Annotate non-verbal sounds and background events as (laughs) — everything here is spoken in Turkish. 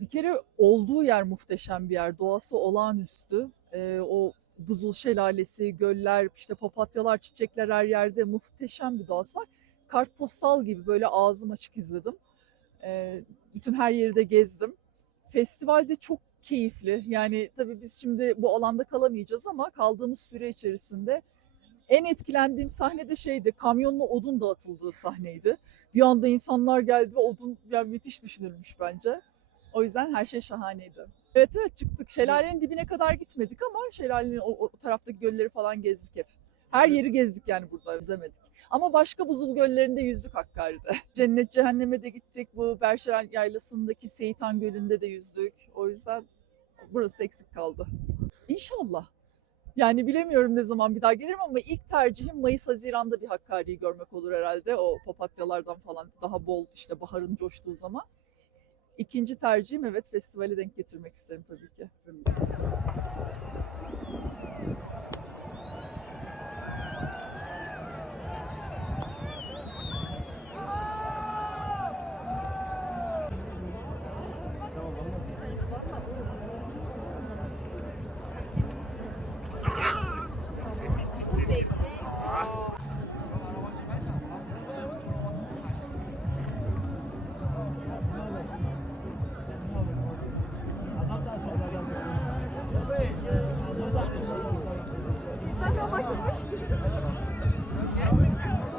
Bir kere olduğu yer muhteşem bir yer. Doğası olağanüstü. Ee, o buzul şelalesi, göller, işte papatyalar, çiçekler her yerde muhteşem bir doğası var. Kartpostal gibi böyle ağzım açık izledim. Ee, bütün her yeri de gezdim. Festivalde çok keyifli. Yani tabii biz şimdi bu alanda kalamayacağız ama kaldığımız süre içerisinde en etkilendiğim sahne de şeydi, kamyonla odun dağıtıldığı sahneydi. Bir anda insanlar geldi ve odun yani müthiş düşünülmüş bence. O yüzden her şey şahaneydi. Evet evet çıktık. Şelalenin dibine kadar gitmedik ama şelalenin o, o taraftaki gölleri falan gezdik hep. Her yeri gezdik yani burada yüzemedik. Ama başka buzul göllerinde yüzdük Hakkari'de. (laughs) Cennet Cehennem'e de gittik. Bu Berşeren Yaylası'ndaki Seyitan Gölü'nde de yüzdük. O yüzden burası eksik kaldı. İnşallah. Yani bilemiyorum ne zaman bir daha gelirim ama ilk tercihim Mayıs-Haziran'da bir Hakkari'yi görmek olur herhalde. O papatyalardan falan daha bol işte baharın coştuğu zaman. İkinci tercihim evet festivale denk getirmek isterim tabii ki. Bakılmış gibi. Gerçekten.